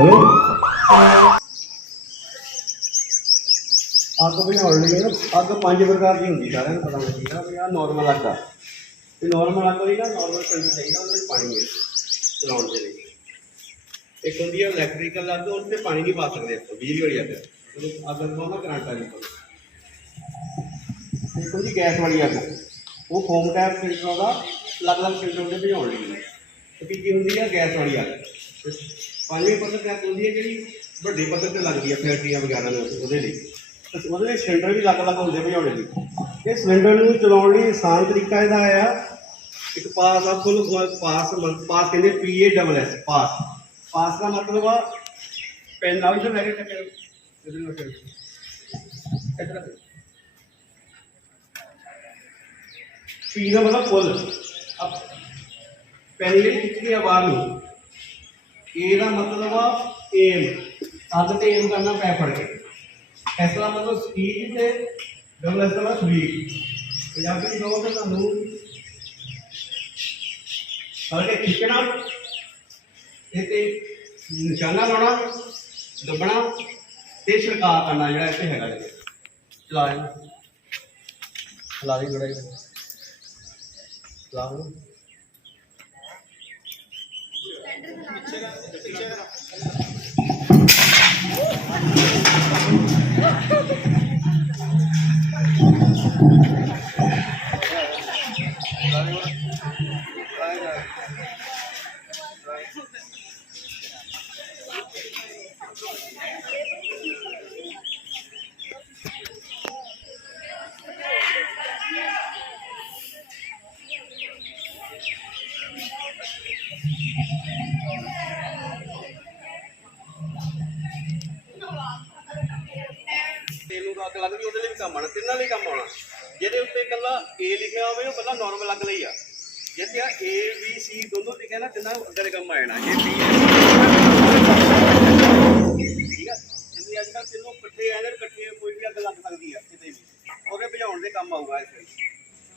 Hello. ਅੱਗ ਬੁਝਾਉਣ ਲਈ ਨਾ, ਅੱਗ ਪੰਜ ਪ੍ਰਕਾਰ ਦੀ ਹੁੰਦੀ, ਸਾਰਿਆਂ ਨੂੰ ਪਤਾ ਹੋਣਾ ਵੀ ਆਹ ਨਾਰਮਲ ਅੱਗ ਆ। ਤੇ ਨਾਰਮਲ ਅੱਗ ਲਈ ਨਾ ਨਾਰਮਲ ਪਾਣੀ ਚਾਹੀਦਾ ਉਹਦੇ ਵਿੱਚ ਪਾਣੀ ਹੈ ਚਲਾਉਣ ਦੇ ਲਈ। ਇੱਕ ਹੁੰਦੀ ਹੈ ਇਲੈਕਟ੍ਰੀਕਲ ਅੱਗ ਉਸ ਤੇ ਪਾਣੀ ਨਹੀਂ ਪਾ ਸਕਦੇ ਆਪਾਂ, ਬਿਜਲੀ ਵਾਲੀ ਅੱਗ। ਜਦੋਂ ਅੱਗ ਲਗਾਉਣਾ ਕਰੰਟ ਵਾਲੀ ਕੋਲ ਇੱਕ ਹੁੰਦੀ ਗੈਸ ਵਾਲੀ ਅੱਗ, ਉਹ ਫੋਮ ਟੈਪ ਫਿਲਟਰ ਦਾ ਅਲੱਗ-ਅਲੱਗ ਫਿਲਟਰ ਦੇ ਭਜਾਉਣ ਲਈ ਹੈ ਤੇ ਤੀਜੀ ਹੁੰਦੀ ਹੈ ਗੈਸ ਵਾਲੀ ਅੱਗ। ਪੰਜਵੀਂ ਪੱਧਰ ਤੇ ਅੱਗ ਹੁੰਦੀ ਹੈ ਜਿਹੜੀ ਵੱਡੇ ਪੱਧਰ ਤੇ ਲੱਗਦੀ ਹੈ ਫੈਕਟਰੀਆਂ ਵਗੈਰਾ ਦੇ ਉਹਦੇ ਲਈ। ਉਹਦੇ ਲਈ ਸਿਲੰਡਰ ਵੀ ਅਲੱਗ-ਅਲੱਗ ਹੁੰਦੇ ਭਜਾਉਣੇ ਲਈ। ਇਹ ਸਿਲੰਡਰ ਨੂੰ ਚਲਾਉਣ ਲਈ ਆਸਾਨ ਤਰੀਕਾ ਇਹਦਾ ਆ ਇੱਕ ਪਾਸ ਆ ਫੁੱਲ ਪਾਸ ਪਾਸ ਕਹਿੰਦੇ ਪੀ ਏ ਡਬਲ ਐਸ ਪਾਸ। ਪਾਸ ਦਾ ਮਤਲਬ ਆ, ਪੈਨ ਨਾਲ ਹੀ ਲੈ ਕੇ ਚੱਕੇ ਇਹਦੇ ਨਾਲ ਚੱਕੇ ਪੀ ਦਾ ਮਤਲਬ ਫੁੱਲ ਪੈਨ ਜਿਹੜੀ ਖਿੱਚਦੀ ਆ ਬਾਹਰ ਨੂੰ। ਏ ਦਾ ਮਤਲਬ ਆ ਏਮ ਅੱਗ ਤੇ ਏਮ ਕਰਨਾ ਪੈ ਫੜ ਕੇ। ਐਸ ਦਾ ਮਤਲਬ ਸਪੀਡ ਤੇ ਡਬਲ ਐਸ ਦਾ ਸਪੀਡ ਪੰਜਾਬੀ ਦੀ ਕਹੋ ਤੁਹਾਨੂੰ ਕਰਕੇ ਖਿੱਚਣਾ। ਇਹ ਤੇ ਨਿਸ਼ਾਨਾ ਲਾਉਣਾ, ਦੱਬਣਾ ਤੇ ਛਿੜਕਾਅ ਕਰਨਾ ਜਿਹੜਾ ਇੱਥੇ ਹੈਗਾ ਜੀ। ਚਲਾ ਇਹਨੂੰ। ਚਲਾ ਦੇ ਜੜਾ ਚਲਾ Thank you. ਵੀ ਲਈ ਕੰਮ ਆਉਣਾ? ਜਿਹਦੇ ਉੱਤੇ ਇਕੱਲਾ ਏ ਲਿਖਿਆ ਹੋਵੇ, ਉਹ ਪਹਿਲਾਂ ਨਾਰਮਲ ਅੱਗ ਲਈ ਆ। ਜਿੱਥੇ ਆ ਏ ਬੀ ਸੀ ਦੋਨੋਂ ਲਿਖਿਆ ਨਾ, ਤਿੰਨਾਂ ਅੱਗੇ ਦੇ ਕੰਮ ਆ ਜਾਣਾ। ਜੇ ਬੀ e, ਠੀਕ ਆ? ਜਿੰਨੀ ਅੱਜ ਕੱਲ੍ਹ ਤਿੰਨੋਂ ਇਕੱਠੇ ਆ ਨੇ ਇਕੱਠੇ ਕੋਈ ਵੀ ਅੱਗ ਲੱਗ ਸਕਦੀ ਆ, ਕਿਤੇ ਵੀ। ਉਹਦੇ ਬੁਝਾਉਣ ਦੇ ਕੰਮ ਆਊਗਾ ਇਸ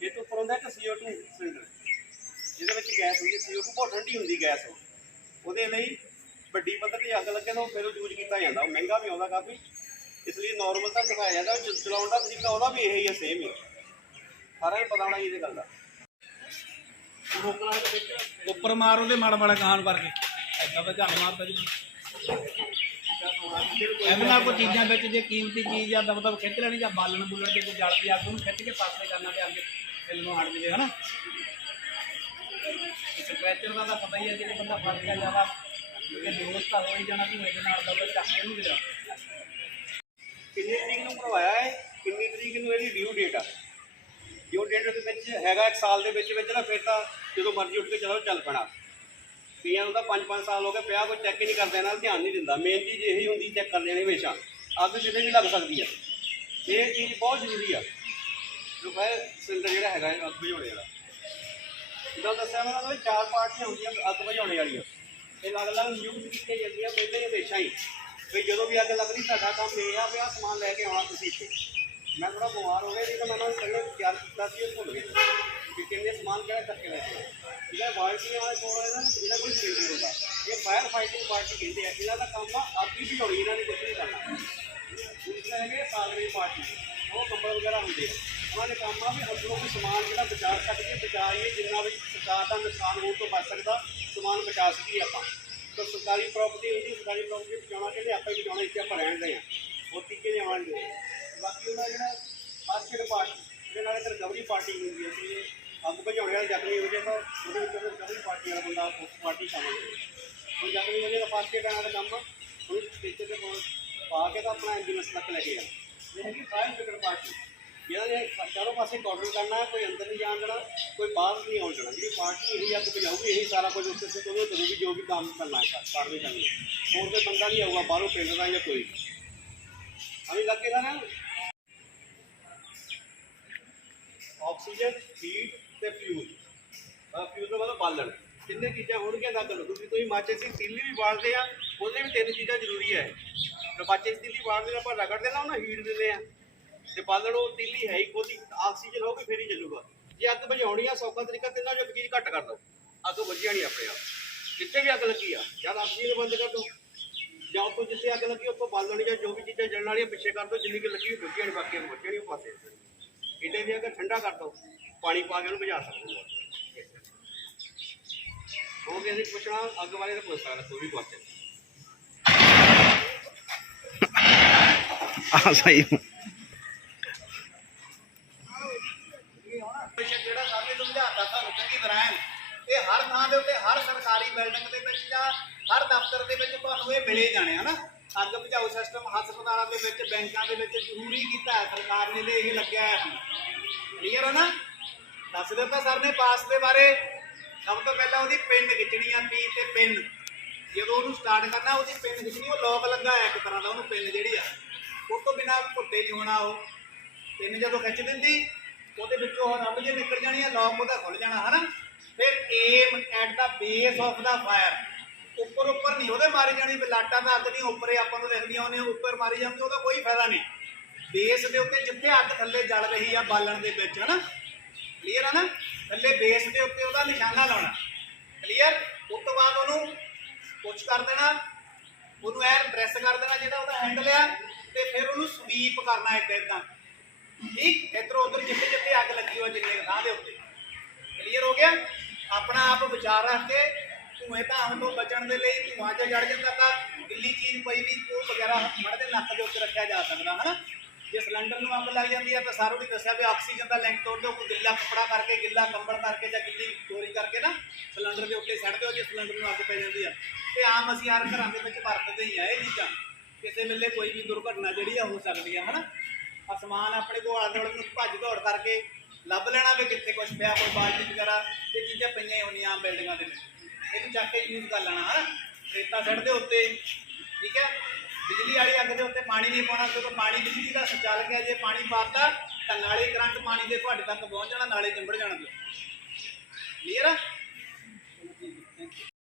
ਇਹ ਤੋਂ ਉੱਪਰ ਹੁੰਦਾ ਇੱਕ CO2 ਸਿਲੰਡਰ ਜਿਹਦੇ ਵਿੱਚ ਗੈਸ ਹੁੰਦੀ CO2 ਬਹੁਤ ਠੰਡੀ ਹੁੰਦੀ ਗੈਸ ਉਹਦੇ ਲਈ ਵੱਡੀ ਪੱਧਰ ਤੇ ਅੱਗ ਲੱਗੇ ਤਾਂ ਉਹ ਫਿਰ ਯੂਜ਼ ਕੀਤਾ ਜਾਂਦਾ। ਉਹ ਮਹਿੰਗਾ ਵੀ ਆਉਂਦਾ ਕਾਫੀ। ਇਸ ਲਈ ਨਾਰਮਲ ਤਾਂ ਦਿਖਾਇਆ ਜਾਂਦਾ ਚ- ਚਲਾਉਣ ਦਾ ਤਰੀਕਾ ਉਹਦਾ ਵੀ ਇਹੀ ਹੈ ਸੇਮ ਹੀ ਸਾਰਿਆਂ ਨੂੰ ਪਤਾ ਹੋਣਾ ਜੀ ਇਹਦੇ ਗੱਲ ਦਾ। ਉੱਪਰ ਮਾਰ ਉਹਦੇ ਮਾੜਾ ਮਾੜਾ ਕਹਾਣ ਵਰ ਐਦਾਂ ਤਾਂ ਝਾੜ ਮਾਰਦਾ ਜੀ। ਇਹਦੇ ਨਾਲ ਕੋਈ ਚੀਜ਼ਾਂ ਵਿੱਚ ਜੇ ਕੀਮਤੀ ਚੀਜ਼ ਆ ਦਬ ਖਿੱਚ ਲੈਣੀ ਜਾਂ ਬਾਲਣ ਬੁੱਲਣ ਦੇ ਕੋਈ ਜਲਦੀ ਅੱਗ ਨੂੰ ਖਿੱਚ ਕੇ ਪਾਸੇ ਕਰਨਾ ਤੇ ਅੱਗੇ ਫਿਲ ਨੂੰ ਹਟ ਜਵੇ, ਹਨਾ? ਸਕ੍ਰੈਚਰ ਦਾ ਤਾਂ ਪਤਾ ਹੀ ਹੈ ਜਿਹੜੇ ਬੰਦਾ ਫਸ ਗਿਆ ਜ਼ਿਆਦਾ ਕਿ ਨਿਊਜ਼ ਤਾਂ ਹੋ ਹੀ ਜਾਣਾ ਕਿ ਇਹਦੇ ਨਾਲ ਦਬ ਚੱਕ ਕੇ ਨਹੀਂ ਗਿਆ ਕਿੰਨੀ ਤਰੀਕ ਨੂੰ ਕਰਵਾਇਆ ਹੈ ਕਿੰਨੀ ਤਰੀਕ ਨੂੰ ਇਹਦੀ ਡਿਊ ਡੇਟ ਆ? ਡਿਊ ਡੇਟ ਦੇ ਵਿੱਚ ਹੈਗਾ ਇੱਕ ਸਾਲ ਦੇ ਵਿੱਚ ਵਿੱਚ ਨਾ, ਫਿਰ ਤਾਂ ਜਦੋਂ ਮਰਜ਼ੀ ਉੱਠ ਕੇ ਚਲੋ, ਚੱਲ ਪੈਣਾ। ਕਈਆਂ ਨੂੰ ਤਾਂ 5-5 ਸਾਲ ਹੋ ਗਏ, ਪਿਆ ਕੋਈ ਚੈੱਕ ਹੀ ਨਹੀਂ ਕਰਦੇ, ਨਾਲ ਧਿਆਨ ਨਹੀਂ ਦਿੰਦਾ। ਮੇਨ ਚੀਜ਼ ਇਹੀ ਹੁੰਦੀ ਚੈੱਕ ਕਰ ਲੈਣੀ ਹਮੇਸ਼ਾ। ਅੱਗ ਕਿਤੇ ਵੀ ਲੱਗ ਸਕਦੀ ਆ। ਇਹ ਚੀਜ਼ ਬਹੁਤ ਜ਼ਰੂਰੀ ਆ। ਜੋ ਹੈ ਸਿਲੰਡਰ ਜਿਹੜਾ ਹੈਗਾ, ਇਹ ਅੱਗ ਬੁਝਾਉਣੇ ਵਾਲਾ। ਜਿੱਦਾਂ ਦੱਸਿਆ ਮੈਂ ਉਹਨਾਂ ਚਾਰ ਪਾਰਟੀਆਂ ਹੁੰਦੀਆਂ ਅੱਗ ਬੁਝਾਉਣੇ ਵਾਲੀਆਂ। ਇਹ ਅਲੱਗ-ਅਲੱਗ ਨਿਯੁਕਤ ਕੀਤੀਆਂ ਜਾਂਦੀਆਂ, ਪਹਿਲਾਂ ਹਮੇਸ਼ਾ ਹੀ। ਵੀ ਜਦੋਂ ਵੀ ਅੱਗ ਲੱਗਦੀ ਤੁਹਾਡਾ ਕੰਮ ਇਹ ਆ ਵੀ ਆਹ ਸਮਾਨ ਲੈ ਕੇ ਆਉਣਾ ਤੁਸੀਂ ਇੱਥੇ। ਮੈਂ ਥੋੜਾ ਬਿਮਾਰ ਹੋ ਗਿਆ ਨਹੀਂ ਤਾਂ ਮੈਂ ਉਹਨਾਂ ਨੂੰ ਪਹਿਲਾਂ ਤਿਆਰ ਕੀਤਾ ਸੀ, ਉਹ ਭੁੱਲ ਗਏ। ਕਿ ਕਿੰਨੇ ਸਮਾਨ ਕਿਹੜਾ ਕਰਕੇ ਕੇ ਲੈ ਕੇ ਜਿਹੜਾ ਬਾਲਟੀ ਵਾਲੇ ਕੋਲ ਹੈ ਨਾ ਇਹਨਾਂ ਕੋਲ ਸਿਲੰਡਰ ਹੁੰਦਾ। ਇਹ ਫਾਇਰ ਫਾਈਟਿੰਗ ਪਾਰਟੀ ਕਹਿੰਦੇ ਆ। ਇਹਨਾਂ ਦਾ ਕੰਮ ਆ, ਅੱਗ ਹੀ ਬੁਝਾਉਣੀ ਇਹਨਾਂ ਨੇ ਕੁਝ ਨਹੀਂ ਕਰਨਾ। ਦੂਸਰੇ ਹੈਗੇ ਸਾਗਰੀ ਪਾਰਟੀ ਉਹ ਕੰਬਲ ਵਗੈਰਾ ਹੁੰਦੇ ਆ। ਉਹਨਾਂ ਦੇ ਕੰਮ ਆ ਵੀ ਅੰਦਰੋਂ ਕੋਈ ਸਮਾਨ ਜਿਹੜਾ ਬਚਾ ਸਕੀਏ ਬਚਾਈਏ ਜਿੰਨਾ ਵੀ ਸਰਕਾਰ ਦਾ ਨੁਕਸਾਨ ਹੋਣ ਤੋਂ ਬਚ ਸਕਦਾ, ਸਮਾਨ ਬਚਾ ਸਕੀਏ ਆਪਾਂ। ਤਾਂ ਸਰਕਾਰੀ ਪ੍ਰਾਪਰਟੀ ਹੁੰਦੀ, ਸਰਕਾਰੀ ਪ੍ਰਾਪਰਟੀ ਬਚਾਉਣਾ ਕਹਿੰਦੇ ਆਪਾਂ ਹੀ ਬਚਾਉਣਾ ਇੱਥੇ ਆਪਾਂ ਰਹਿਣਦੇ ਆ ਉਹ ਟੀਕੇ ਆਉਣ ਆਉਣਗੇ ਬਾਕੀ ਉਹਦਾ ਜਿਹੜਾ ਫਸਟ ਏਡ ਪਾਰਟੀ ਜਿਹਦੇ ਨਾਲ ਇੱਕ ਰਿਕਵਰੀ ਪਾਰਟੀ ਹੁੰਦੀ ਹੈ ਕਿ ਅੱਗ ਬੁਝਾਉਣੇ ਵਾਲਾ ਜ਼ਖਮੀ ਹੋ ਜਾਏ ਤਾਂ ਉਹਦੇ ਵਿੱਚ ਰਿਕਵਰੀ ਪਾਰਟੀ ਵਾਲਾ ਬੰਦਾ ਉਸ ਪਾਰਟੀ ਸ਼ਾਮਲ ਹੋਵੇ ਹੁਣ ਜ਼ਖਮੀ ਹੋ ਜਾਏ ਤਾਂ ਫਸਟ ਏਡ ਵਾਲਾ ਕੰਮ ਉਹਨੂੰ ਟੀਚਰ ਦੇ ਕੋਲ ਪਾ ਕੇ ਤਾਂ ਆਪਣਾ ਐਂਬੂਲੈਂਸ ਤੱਕ ਲੈ ਕੇ ਜਾਣਾ। ਇਹ ਹੈਗੀ ਫਾਇਰ ਬ੍ਰਿਗੇਡ ਪਾਰਟੀ ਜਿਹਨਾਂ ਨੇ ਚਾਰੋਂ ਪਾਸੇ ਕਾਰਡਰ ਕਰਨਾ ਕੋਈ ਅੰਦਰ ਨਹੀਂ ਜਾਣ ਦੇਣਾ, ਕੋਈ ਬਾਹਰ ਨਹੀਂ ਆਉਣ ਦੇਣਾ। ਜਿਹੜੀ ਪਾਰਟੀ ਇਹੀ ਅੱਗ ਬੁਝਾਊਗੀ ਇਹੀ ਸਾਰਾ ਕੁਝ ਉੱਥੇ ਸੇ ਤੋਂ ਕਰੂਗੀ ਜੋ ਵੀ ਕੰਮ ਕਰਨਾ ਹੈ ਕਰ- ਕਰਦੇ ਹੋਰ ਕੋਈ ਬੰਦਾ ਨਹੀਂ ਆਊਗਾ, ਬਾਹਰੋਂ ਪਿੰਡ ਦਾ ਜਾਂ ਕੋਈ ਅਭੀ ਲੱਗੇ ਦਾ ਨਾ? ਆਕਸੀਜਨ ਹੀਟ ਤੇ ਫਿਊਲ ਆ ਫਿਊਲ ਦਾ ਮਤਲਬ ਬਾਲਣ। ਤਿੰਨੇ ਚੀਜ਼ਾਂ ਹੋਣਗੀਆਂ ਤਾਂ ਕਰੋ ਤੁਸੀਂ ਤੁਸੀਂ ਮਾਚੇ ਦੀ ਤੀਲੀ ਵੀ ਬਾਲਦੇ ਆ, ਉਹਦੇ ਵੀ ਤਿੰਨ ਚੀਜ਼ਾਂ ਜ਼ਰੂਰੀ ਹੈ। ਮਾਚੇ ਦੀ ਤੀਲੀ ਬਾਲਦੇ ਆਪਾਂ ਰਗੜਦੇ ਨਾ ਉਹਨਾਂ ਹੀਟ ਦਿੰਦੇ ਆ। ਤੇ ਬਾਲਣ ਉਹ ਤੀਲੀ ਹੈ ਹੀ ਉਹਦੀ ਆਕਸੀਜਨ ਹੋਊਗੀ, ਫਿਰ ਹੀ ਚੱਲੂਗਾ। ਜੇ ਅੱਗ ਬੁਝਾਉਣੀ ਆ, ਸੌਖਾ ਤਰੀਕਾ ਤਿੰਨਾਂ ਚੋਂ ਇੱਕ ਘੱਟ ਕਰ ਦਿਓ ਅੱਗ ਬੁਝਿਆ ਨਹੀਂ ਆਪਣੇ ਆਪ। ਜਿੱਥੇ ਵੀ ਅੱਗ ਲੱਗੀ ਆ ਜਦ ਆਕਸੀਜਨ ਬੰਦ ਕਰ ਦਿਓ ਜਾਂ ਉੱਥੋਂ ਜਿੱਥੇ ਅੱਗ ਲੱਗੀ, ਉੱਥੋਂ ਬਾਲਣ ਜਾਂ ਜੋ ਵੀ ਚੀਜ਼ਾਂ ਜਲਣ ਵਾਲੀਆਂ ਪਿੱਛੇ ਕਰ ਦਿਓ ਜਿੰਨੀ ਕਿ ਲੱਗੀ ਬੁਝਿਆ ਨਹੀਂ ਬਾਕੀ ਬੁਝਿਆ ਨਹੀਂ ਉਹ ਪਾਸੇ ਇਹਦੇ ਵੀ ਅਗਰ ਠੰਡਾ ਕਰ ਦੋ, ਪਾਣੀ ਪਾ ਕੇ ਉਹਨੂੰ ਬੁਝਾ ਸਕਦੇ ਹੋ। ਹੋ ਗਿਆ ਸੀ ਪੁੱਛਣਾ, ਅੱਗ ਵਾਲੇ ਤਾਂ ਪੁੱਛ ਸਕਦਾ ਕੋਈ ਵੀ ਕੁਐਸਚਨ ਆ ਸਹੀ ਬੇਸ਼ੱਕ ਜਿਹੜਾ ਸਾਹਮਣੇ ਸਮਝਾਤਾ ਤੁਹਾਨੂੰ ਚੰਗੀ ਤਰ੍ਹਾਂ ਹੈ ਇਹ ਹਰ ਥਾਂ ਦੇ ਉੱਤੇ ਹਰ ਸਰਕਾਰੀ ਬਿਲਡਿੰਗ ਦੇ ਵਿੱਚ ਜਾਂ ਹਰ ਦਫ਼ਤਰ ਦੇ ਵਿੱਚ ਤੁਹਾਨੂੰ ਇਹ ਮਿਲੇ ਜਾਣੇ ਹਨਾ ਅੱਗ ਬੁਝਾਊ ਸਿਸਟਮ ਹਸਪਤਾਲਾਂ ਦੇ ਵਿੱਚ, ਬੈਂਕਾਂ ਦੇ ਵਿੱਚ ਜ਼ਰੂਰੀ ਕੀਤਾ ਹੈ, ਸਰਕਾਰ ਨੇ ਤੇ ਇਹ ਲੱਗਿਆ ਹੈ। ਕਲੀਅਰ ਹੈ ਨਾ? ਦੱਸ ਦਿੱਤਾ ਸਰ ਨੇ ਪਾਸ ਦੇ ਬਾਰੇ। ਸਭ ਤੋਂ ਪਹਿਲਾਂ ਉਹਦੀ ਪਿੰਨ ਖਿੱਚਣੀ ਆ ਪੀ ਤੇ ਪਿੰਨ ਜਦੋਂ ਉਹਨੂੰ ਸਟਾਰਟ ਕਰਨਾ, ਉਹਦੀ ਪਿੰਨ ਖਿੱਚਣੀ, ਉਹ ਲੋਕ ਲੱਗਾ ਹੈ ਇੱਕ ਤਰ੍ਹਾਂ ਦਾ, ਉਹਨੂੰ ਪਿੰਨ ਜਿਹੜੀ ਆ, ਉਹ ਤੋਂ ਬਿਨਾ ਘੁੱਟੇ ਨਹੀਂ ਹੋਣਾ ਉਹ। ਪਿੰਨ ਜਦੋਂ ਖਿੱਚ ਦਿੰਦੀ, ਉਹਦੇ ਵਿੱਚੋਂ ਉਹ ਰੱਬ ਜੇ ਨਿਕਲ ਜਾਣੀ ਆ ਲੋਕ ਉਹਦਾ ਖੁੱਲ ਜਾਣਾ, ਹਨਾ? ਫਿਰ aim at the base of the fire ਉੱਪਰ ਉੱਪਰ ਨਹੀਂ, ਉਹਦੇ ਮਾਰੀ ਜਾਣੀ ਲਾਟਾਂ ਦਾ ਅੱਗ ਨਹੀਂ, ਉੱਪਰੇ ਆਪਾਂ ਨੂੰ ਦਿਖਦੀਆਂ ਉਹਨੇ, ਉੱਪਰ ਮਾਰੀ ਜਾਂਦੀ ਉਹਦਾ ਕੋਈ ਫਾਇਦਾ ਨਹੀਂ। ਬੇਸ ਦੇ ਉੱਤੇ ਜਿੱਥੇ ਅੱਗ ਥੱਲੇ ਜਲ ਰਹੀ ਆ, ਬਾਲਣ ਦੇ ਵਿੱਚ, ਹਨਾ? ਕਲੀਅਰ ਆ ਨਾ? ਥੱਲੇ ਬੇਸ ਦੇ ਉੱਤੇ ਉਹਦਾ ਨਿਸ਼ਾਨਾ ਲਾਉਣਾ। ਕਲੀਅਰ ਉਸ ਤੋਂ ਬਾਅਦ ਉਹਨੂੰ ਪੁਸ਼ ਕਰ ਦੇਣਾ। ਉਹਨੂੰ ਐਰ ਪ੍ਰੈਸ ਕਰ ਦੇਣਾ, ਜਿਹੜਾ ਉਹਦਾ ਹੈਂਡਲ ਆ, ਤੇ ਫਿਰ ਉਹਨੂੰ ਸਵੀਪ ਕਰਨਾ ਇੱਦਾਂ ਇੱਦਾਂ ਠੀਕ? ਇਧਰੋਂ ਉਧਰ ਜਿੱਥੇ ਜਿੱਥੇ ਅੱਗ ਲੱਗੀ ਹੋਈ ਜਿੰਨੇ ਥਾਂ ਦੇ ਉੱਤੇ। ਕਲੀਅਰ ਹੋ ਗਿਆ? ਆਪਣਾ ਆਪ ਵਿਚਾਰ ਰੱਖ ਕੇ ਧੂਏ ਧਾਮ ਤੋਂ ਬਚਣ ਦੇ ਲਈ ਧੂਆਂ ਚ ਜੜ ਜਾਂਦਾ ਤਾਂ ਗਿੱਲੀ ਚੀਜ਼ ਪਈ ਵੀ ਉਹ ਵਗੈਰਾ ਮੜ ਦੇ ਨੱਕ ਦੇ ਉੱਤੇ ਰੱਖਿਆ ਜਾ ਸਕਦਾ, ਹਨਾ? ਜੇ ਸਿਲੰਡਰ ਨੂੰ ਅੱਗ ਲੱਗ ਜਾਂਦੀ ਹੈ ਤਾਂ ਸਾਰੋਂ ਨੇ ਦੱਸਿਆ ਵੀ ਆਕਸੀਜਨ ਦਾ ਲੈਂਕ ਤੋੜ ਦਿਓ, ਕੋਈ ਗਿੱਲਾ ਕੱਪੜਾ ਕਰਕੇ, ਗਿੱਲਾ ਕੰਬਲ ਕਰਕੇ ਜਾਂ ਗਿੱਲੀ ਚੋਰੀ ਕਰਕੇ ਨਾ ਸਿਲੰਡਰ ਦੇ ਉੱਤੇ ਸੱਟ ਦਿਓ, ਜੇ ਸਿਲੰਡਰ ਨੂੰ ਅੱਗ ਪੈ ਜਾਂਦੀ ਹੈ ਤੇ ਆਮ ਅਸੀਂ ਹਰ ਘਰਾਂ ਦੇ ਵਿੱਚ ਵਰਤਦੇ ਹੀ ਆ ਇਹ ਚੀਜ਼ਾਂ। ਕਿਸੇ ਵੇਲੇ ਕੋਈ ਵੀ ਦੁਰਘਟਨਾ ਜਿਹੜੀ ਆ ਹੋ ਸਕਦੀ ਆ, ਹਨਾ? ਅਸਮਾਨ ਆਪਣੇ ਕੋਲ ਆਲੇ ਦੁਆਲੇ ਨੂੰ ਭੱਜ ਦੌੜ ਕਰਕੇ ਲੱਭ ਲੈਣਾ ਵੀ ਕਿੱਥੇ ਕੁਝ ਪਿਆ, ਕੋਈ ਬਾਲਟੀ ਵਗੈਰਾ ਤੇ ਚੀਜ਼ਾਂ ਪਈਆਂ ਹੀ ਹੁੰਦੀਆਂ ਆਮ ਬਿਲਡਿੰਗਾਂ ਦੇ ਵਿੱਚ। ਇਹਨੂੰ ਚੱਕ ਕੇ ਯੂਜ਼ ਕਰ ਲੈਣਾ ਹਨਾ ਰੇਤਾ ਸੜ ਦੇ ਉੱਤੇ, ਠੀਕ ਹੈ? ਬਿਜਲੀ ਵਾਲੀ ਅੱਗ ਦੇ ਉੱਤੇ ਪਾਣੀ ਨਹੀਂ ਪਾਉਣਾ, ਕਿਉਂਕਿ ਪਾਣੀ ਬਿਜਲੀ ਦਾ ਸੰਚਾਲਕ ਹੈ ਜੇ ਪਾਣੀ ਪਾਤਾ, ਤਾਂ ਨਾਲੇ ਕਰੰਟ ਪਾਣੀ ਦੇ ਤੁਹਾਡੇ ਤੱਕ ਪਹੁੰਚ ਜਾਣਾ, ਨਾਲੇ ਚੰਬੜ ਜਾਣਾ ਕਲੀਅਰ ਆ?